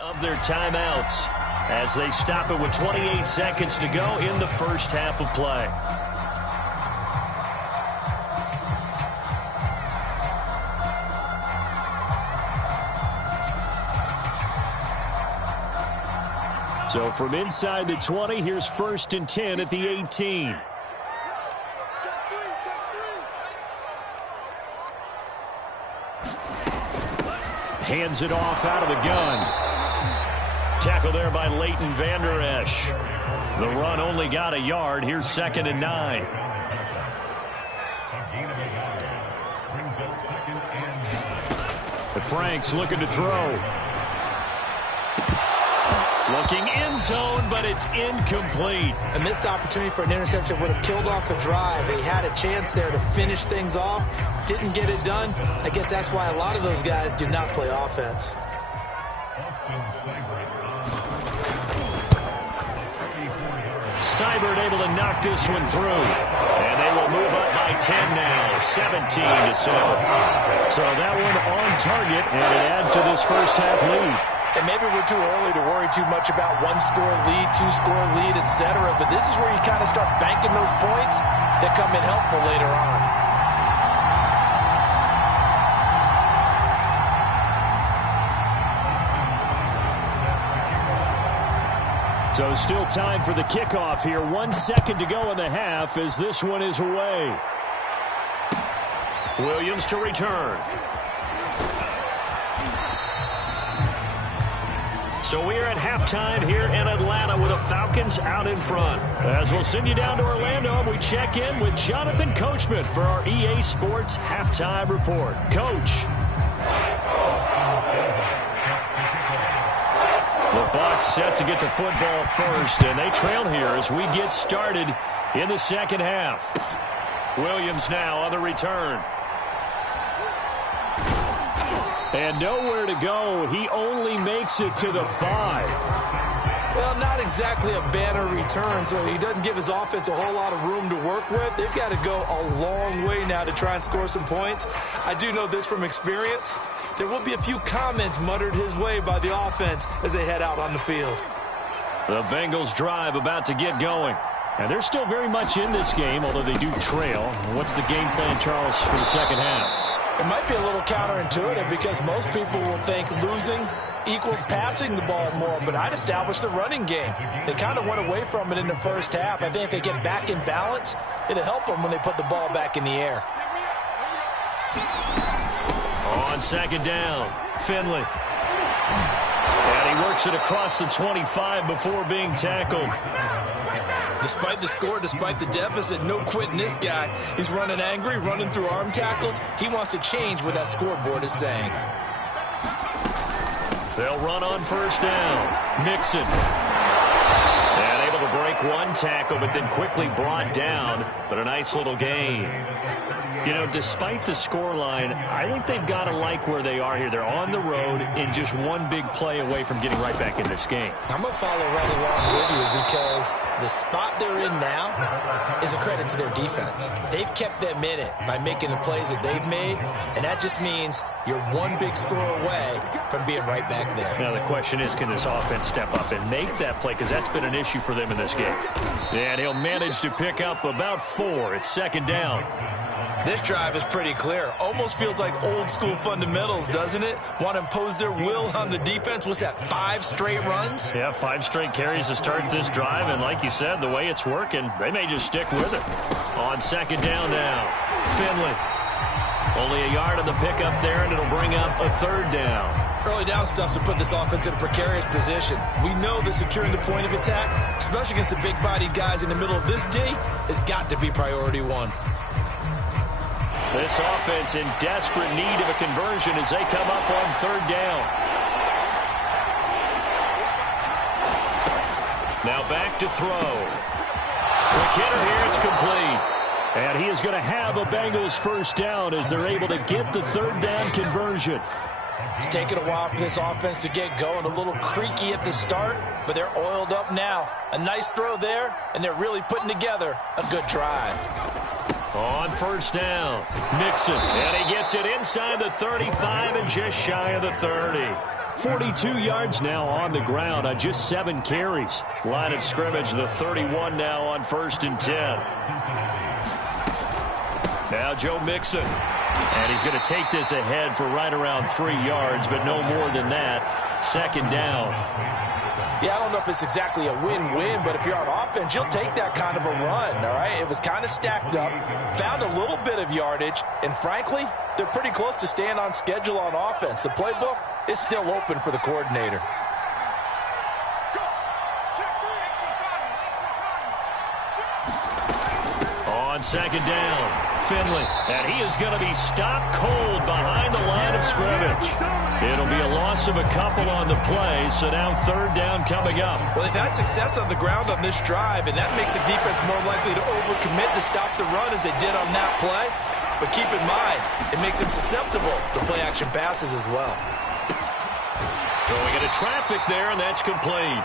Of their timeouts as they stop it with 28 seconds to go in the first half of play. So from inside the 20, here's 1st and 10 at the 18. Hands it off out of the gun. Tackle there by Leighton Vander Esch. The run only got a yard. Here's 2nd and 9. Franks looking to throw. Looking end zone, but it's incomplete. A missed opportunity for an interception would have killed off a drive. They had a chance there to finish things off. Didn't get it done. I guess that's why a lot of those guys do not play offense. Seibert able to knock this one through. And they will move up by 10 now, 17-7. So that one on target, and it adds to this first half lead. And maybe we're too early to worry too much about one-score lead, two-score lead, etc. But this is where you kind of start banking those points that come in helpful later on. So still time for the kickoff here. 1 second to go in the half as this one is away. Williams to return. So we are at halftime here in Atlanta with the Falcons out in front. As we'll send you down to Orlando, we check in with Jonathan Coachman for our EA Sports Halftime Report. Coach. The Bucs set to get the football first, and they trail here as we get started in the second half. Williams now on the return. And nowhere to go. He only makes it to the 5. Well, not exactly a banner return, so he doesn't give his offense a whole lot of room to work with. They've got to go a long way now to try and score some points. I do know this from experience. There will be a few comments muttered his way by the offense as they head out on the field. The Bengals drive about to get going. And they're still very much in this game, although they do trail. What's the game plan, Charles, for the second half? It might be a little counterintuitive because most people will think losing equals passing the ball more, but I'd establish the running game. They kind of went away from it in the first half. I think if they get back in balance, it'll help them when they put the ball back in the air. On second down, Finley. And he works it across the 25 before being tackled. Despite the score, despite the deficit, no quitting this guy. He's running angry, running through arm tackles. He wants to change what that scoreboard is saying. They'll run on first down. Mixon. And able to break one tackle, but then quickly brought down. But a nice little gain. You know, despite the scoreline, I think they've got to like where they are here. They're on the road and just one big play away from getting right back in this game. I'm going to follow right along with you because the spot they're in now is a credit to their defense. They've kept them in it by making the plays that they've made, and that just means you're one big score away from being right back there. Now, the question is, can this offense step up and make that play? Because that's been an issue for them in this game. And he'll manage to pick up about 4. It's second down. This drive is pretty clear. Almost feels like old school fundamentals, doesn't it? Want to impose their will on the defense. What's that, 5 straight runs? Yeah, 5 straight carries to start this drive. And like you said, the way it's working, they may just stick with it. On second down now, Finley. Only a yard on the pickup there, and it'll bring up a 3rd down. Early down stuff to put this offense in a precarious position. We know that securing the point of attack, especially against the big-bodied guys in the middle of this D, has got to be priority 1. This offense in desperate need of a conversion as they come up on 3rd down. Now back to throw. Quick hitter here, it's complete. And he is going to have a Bengals first down as they're able to get the 3rd down conversion. It's taken a while for this offense to get going. A little creaky at the start, but they're oiled up now. A nice throw there, and they're really putting together a good drive. On first down, Mixon, and he gets it inside the 35 and just shy of the 30. 42 yards now on the ground on just 7 carries. Line of scrimmage, the 31 now on 1st and 10. Now Joe Mixon. And he's going to take this ahead for right around 3 yards, but no more than that. 2nd down. Yeah, I don't know if it's exactly a win-win, but if you're on offense, you'll take that kind of a run, all right? It was kind of stacked up, found a little bit of yardage, and frankly, they're pretty close to staying on schedule on offense. The playbook is still open for the coordinator. On 2nd down, Finley, and he is going to be stopped cold behind the line of scrimmage. It'll be a loss of a couple on the play, so now 3rd down coming up. Well, they've had success on the ground on this drive, and that makes a defense more likely to overcommit to stop the run as they did on that play. But keep in mind, it makes them susceptible to play-action passes as well. Throwing into traffic there, and that's complete.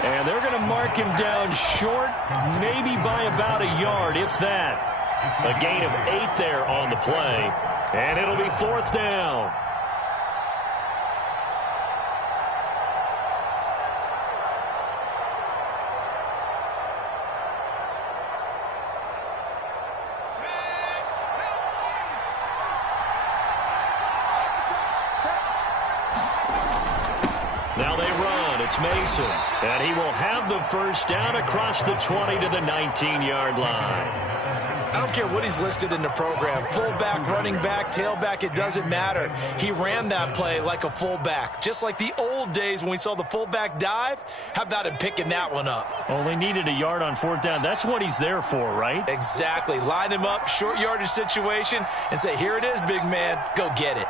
And they're going to mark him down short, maybe by about a yard, if that. A gain of 8 there on the play, and it'll be 4th down. Now they run. It's Mason. And he will have the 1st down across the 20 to the 19-yard line. I don't care what he's listed in the program. Fullback, running back, tailback, it doesn't matter. He ran that play like a fullback. Just like the old days when we saw the fullback dive. How about him picking that one up? Only needed a yard on 4th down. That's what he's there for, right? Exactly. Line him up, short yardage situation, and say, here it is, big man. Go get it.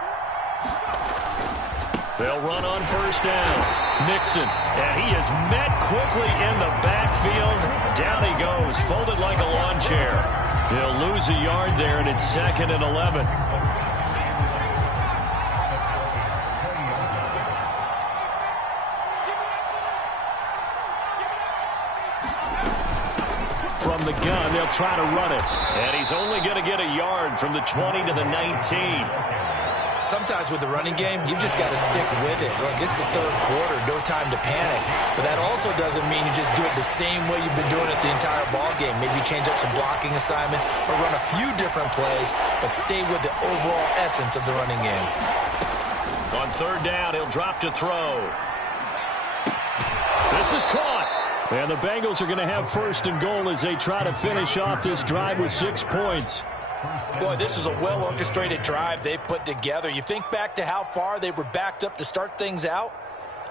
They'll run on 1st down. Mixon, and he is met quickly in the backfield. Down he goes, folded like a lawn chair. He'll lose a yard there, and it's 2nd and 11. From the gun, they'll try to run it. And he's only going to get a yard from the 20 to the 19. Sometimes with the running game, you've just got to stick with it. Look, it's the 3rd quarter, no time to panic. But that also doesn't mean you just do it the same way you've been doing it the entire ball game. Maybe change up some blocking assignments or run a few different plays, but stay with the overall essence of the running game. On 3rd down, he'll drop to throw. This is caught. And the Bengals are going to have 1st and goal as they try to finish off this drive with 6 points. Boy, this is a well-orchestrated drive they've put together. You think back to how far they were backed up to start things out,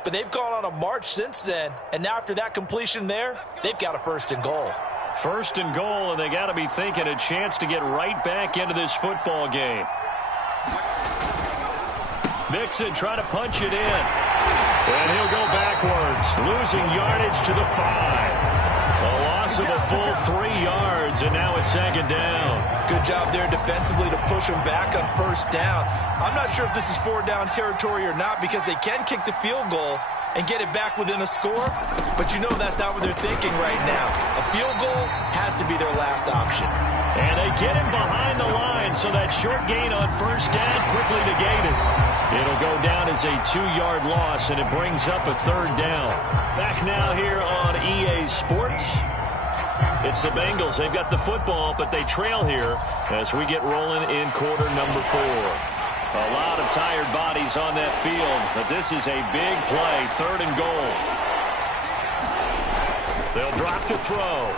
but they've gone on a march since then, and now after that completion there, they've got a 1st and goal. 1st and goal, and they got to be thinking a chance to get right back into this football game. Mixon trying to punch it in, and he'll go backwards, losing yardage to the 5. A loss of a full 3 yards, and now it's 2nd down. Good job there defensively to push them back on 1st down. I'm not sure if this is 4-down territory or not because they can kick the field goal and get it back within a score, but you know that's not what they're thinking right now. A field goal has to be their last option. And they get him behind the line, so that short gain on 1st down quickly negated. It'll go down as a 2-yard loss, and it brings up a 3rd down. Back now here on EA Sports. It's the Bengals. They've got the football, but they trail here as we get rolling in quarter number 4. A lot of tired bodies on that field, but this is a big play, 3rd and goal. They'll drop to throw.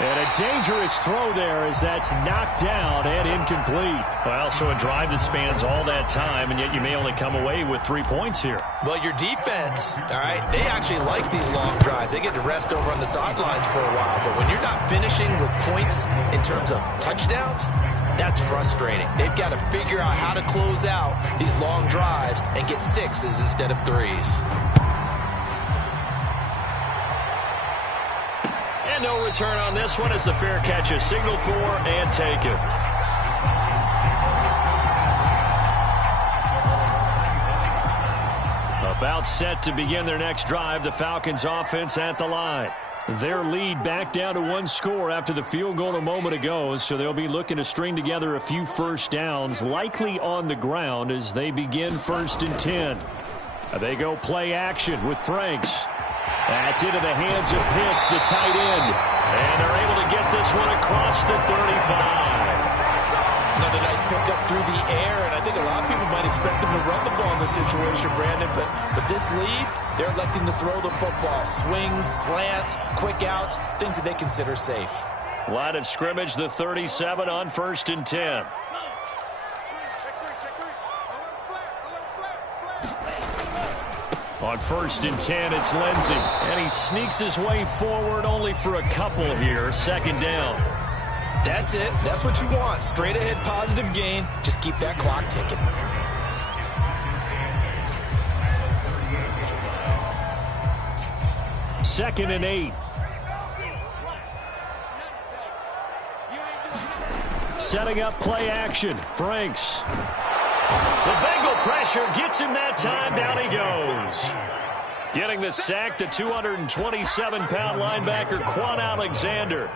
And a dangerous throw there as that's knocked down and incomplete. Well, so a drive that spans all that time, and yet you may only come away with 3 points here. Well, your defense, all right, they actually like these long drives. They get to rest over on the sidelines for a while. But when you're not finishing with points in terms of touchdowns, that's frustrating. They've got to figure out how to close out these long drives and get 6s instead of 3s. No return on this one as the fair catch is signaled for and taken. About set to begin their next drive, the Falcons offense at the line. Their lead back down to one score after the field goal a moment ago, so they'll be looking to string together a few first downs, likely on the ground as they begin 1st and 10. They go play action with Franks. That's into the hands of Pitts, the tight end. And they're able to get this one across the 35. Another nice pickup through the air, and I think a lot of people might expect them to run the ball in this situation, Brandon, but this lead, they're electing to throw the football. Swings, slants, quick outs, things that they consider safe. Line of scrimmage, the 37 on 1st and 10. On 1st and 10, it's Lindsey. And he sneaks his way forward only for a couple here. 2nd down. That's it. That's what you want. Straight ahead positive gain. Just keep that clock ticking. Second and 8. Setting up play action. Franks. The Bengal pressure gets him that time. Down he goes. Getting the sack, the 227-pound linebacker, Quan Alexander.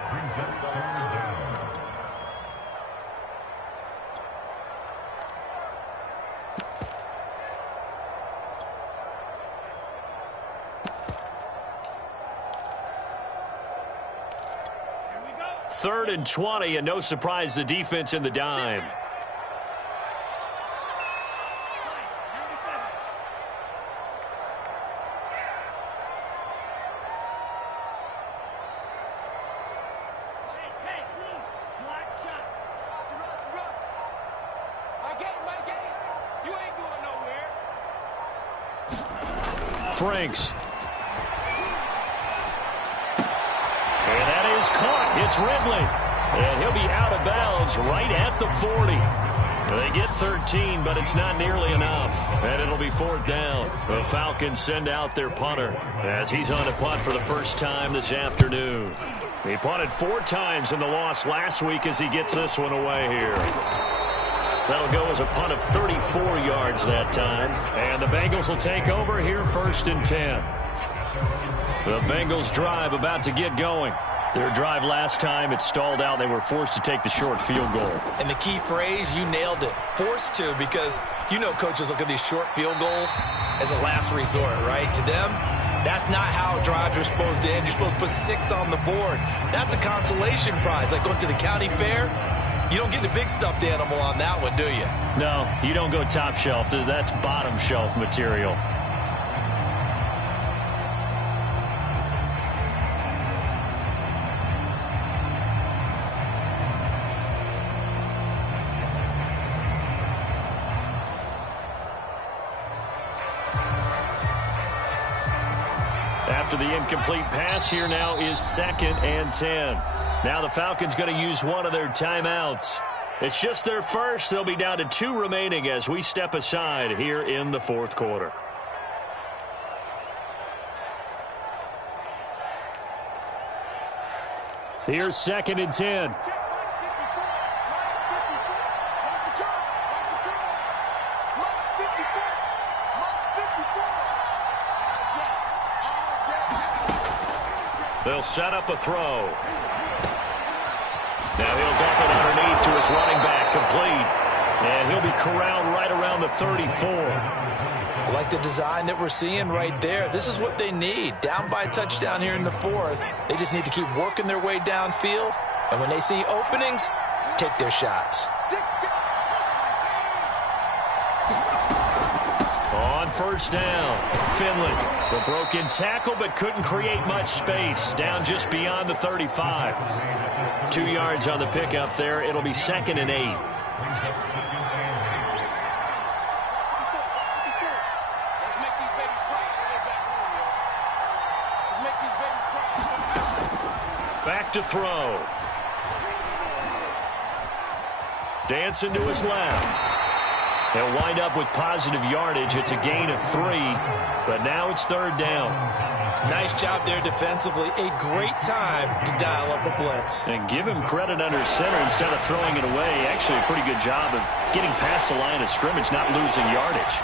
Third and 20, and no surprise, the defense in the dime. Franks. And that is caught. It's Ridley. And he'll be out of bounds right at the 40. They get 13, but it's not nearly enough. And it'll be 4th down. The Falcons send out their punter as he's on to punt for the first time this afternoon. He punted 4 times in the loss last week as he gets this one away here. That'll go as a punt of 34 yards that time. And the Bengals will take over here 1st and 10. The Bengals drive about to get going. Their drive last time, it stalled out. They were forced to take the short field goal. And the key phrase, you nailed it. Forced to, because you know coaches look at these short field goals as a last resort, right? To them, that's not how drives are supposed to end. You're supposed to put 6 on the board. That's a consolation prize. Like going to the county fair, you don't get the big stuffed animal on that one, do you? No, you don't go top shelf. That's bottom shelf material. After the incomplete pass, here now is 2nd and 10. Now the Falcons going to use one of their timeouts. It's just their first. They'll be down to 2 remaining as we step aside here in the 4th quarter. Here's 2nd and 10. They'll set up a throw. Now he'll dump it underneath to his running back, complete. And he'll be corralled right around the 34. Like the design that we're seeing right there. This is what they need. Down by a touchdown here in the 4th. They just need to keep working their way downfield. And when they see openings, take their shots. On 1st down, Finley. The broken tackle, but couldn't create much space. Down just beyond the 35. 2 yards on the pickup there. It'll be 2nd and 8. Back to throw. Dancing to his left. They'll wind up with positive yardage. It's a gain of 3, but now it's 3rd down. Nice job there defensively. A great time to dial up a blitz. And give him credit under center instead of throwing it away. Actually, a pretty good job of getting past the line of scrimmage, not losing yardage.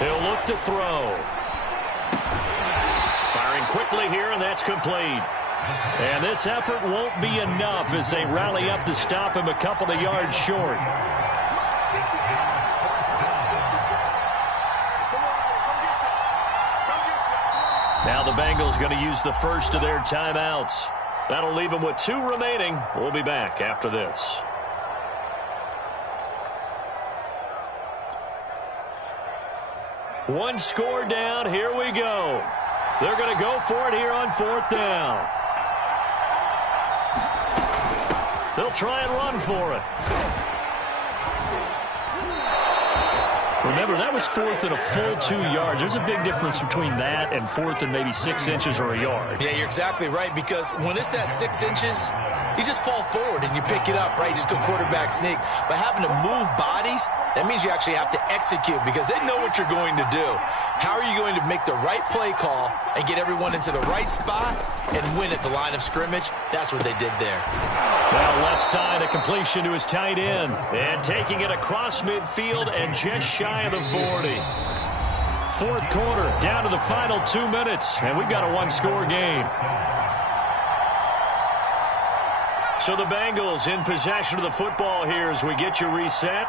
He'll look to throw. Firing quickly here, and that's complete. And this effort won't be enough as they rally up to stop him a couple of yards short. Now the Bengals going to use the first of their timeouts. That'll leave them with 2 remaining. We'll be back after this. One score down. Here we go. They're going to go for it here on 4th down. They'll try and run for it. Remember, that was 4th and a full 2 yards. There's a big difference between that and 4th and maybe 6 inches or a yard. Yeah, you're exactly right, because when it's at 6 inches, you just fall forward and you pick it up, right? You just go quarterback sneak. But having to move bodies, that means you actually have to execute because they know what you're going to do. How are you going to make the right play call and get everyone into the right spot and win at the line of scrimmage? That's what they did there. Well, left side, a completion to his tight end. And taking it across midfield and just shy of the 40. 4th quarter, down to the final 2 minutes. And we've got a 1-score game. So the Bengals in possession of the football here as we get you reset.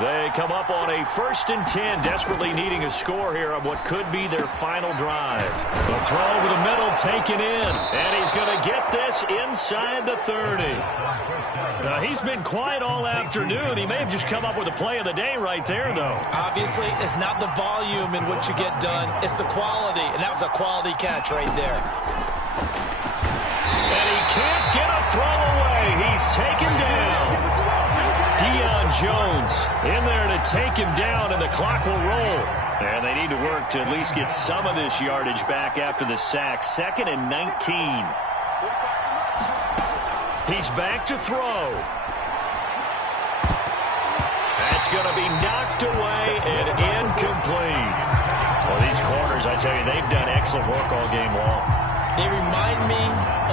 They come up on a 1st and 10, desperately needing a score here on what could be their final drive. The throw over the middle taken in, and he's going to get this inside the 30. Now, he's been quiet all afternoon. He may have just come up with a play of the day right there, though. Obviously, it's not the volume in what you get done. It's the quality, and that was a quality catch right there. And he can't get a throw away. He's taken down. Jones in there to take him down, and the clock will roll. And they need to work to at least get some of this yardage back after the sack. 2nd and 19. He's back to throw. That's going to be knocked away and incomplete. Well, these corners, I tell you, they've done excellent work all game long. They remind me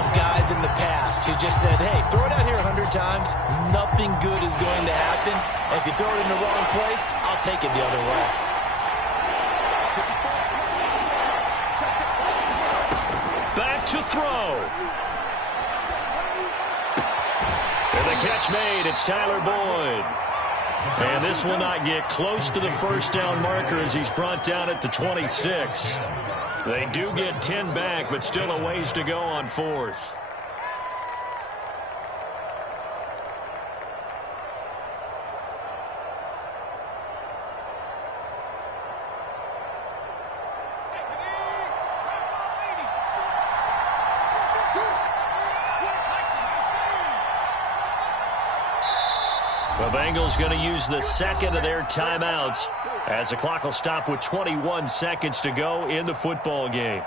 of guys in the past who just said, hey, throw it out here 100 times. Nothing good is going to happen. And if you throw it in the wrong place, I'll take it the other way. Back to throw. And the catch made. It's Tyler Boyd. And this will not get close to the 1st down marker as he's brought down at the 26. They do get 10 back, but still a ways to go on 4th. The Bengals going to use the 2nd of their timeouts as the clock will stop with 21 seconds to go in the football game.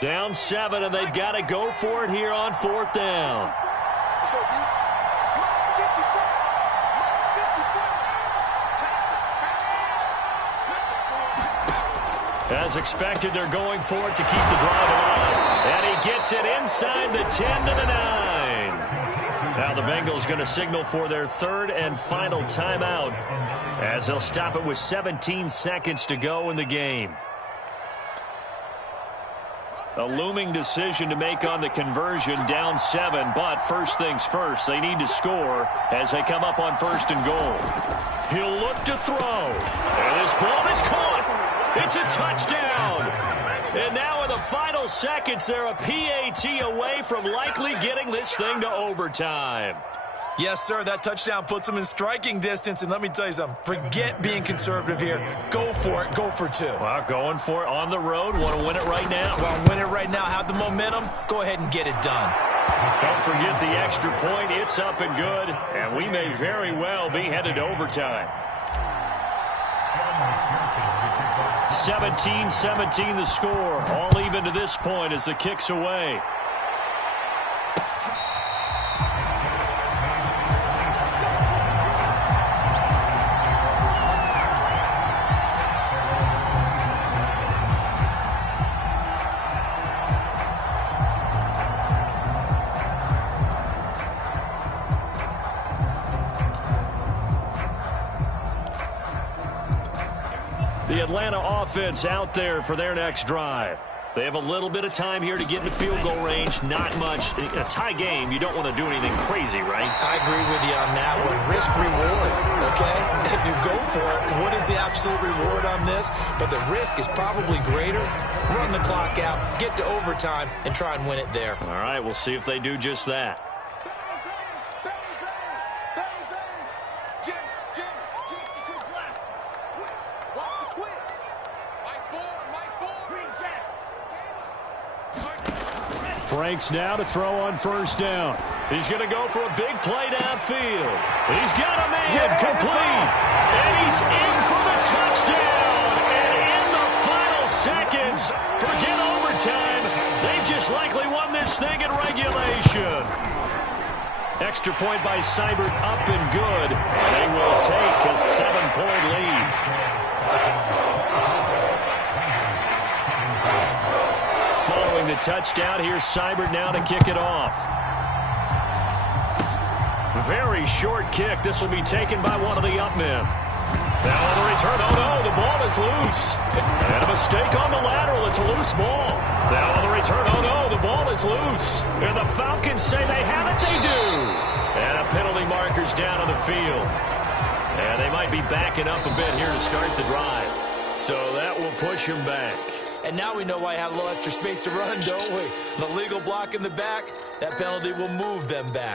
Down 7, and they've got to go for it here on 4th down. As expected, they're going for it to keep the drive alive. And he gets it inside the 10 to the 9. Now the Bengals going to signal for their 3rd and final timeout as they'll stop it with 17 seconds to go in the game. A looming decision to make on the conversion, down 7, but first things first, they need to score as they come up on 1st and goal. He'll look to throw, and this ball is caught. It's a touchdown. And now in the final seconds, they're a PAT away from likely getting this thing to overtime. Yes, sir, that touchdown puts them in striking distance. And let me tell you something, forget being conservative here. Go for it, go for 2. Well, going for it on the road. Want to win it right now? Want to win it right now, have the momentum, go ahead and get it done. Don't forget the extra point. It's up and good, and we may very well be headed to overtime. 17-17 the score, all even to this point as the kick's away. The Atlanta offense out there for their next drive. They have a little bit of time here to get into field goal range. Not much. In a tie game, you don't want to do anything crazy, right? I agree with you on that one. Risk-reward, okay? If you go for it, what is the absolute reward on this? But the risk is probably greater. Run the clock out, get to overtime, and try and win it there. All right, we'll see if they do just that. Franks now to throw on first down. He's going to go for a big play downfield. He's got a man complete. And he's in for the touchdown. And in the final seconds, forget overtime. They've just likely won this thing in regulation. Extra point by Seibert up and good. They will take a 7-point lead. Following the touchdown, here's Seibert now to kick it off. Very short kick. This will be taken by one of the up men. Now on the return, oh no, the ball is loose. And a mistake on the lateral, it's a loose ball. Now on the return, oh no, the ball is loose. And the Falcons say they have it, they do. And a penalty marker's down on the field. And they might be backing up a bit here to start the drive. So that will push him back. And now we know why I had a little extra space to run, don't we? The legal block in the back, that penalty will move them back.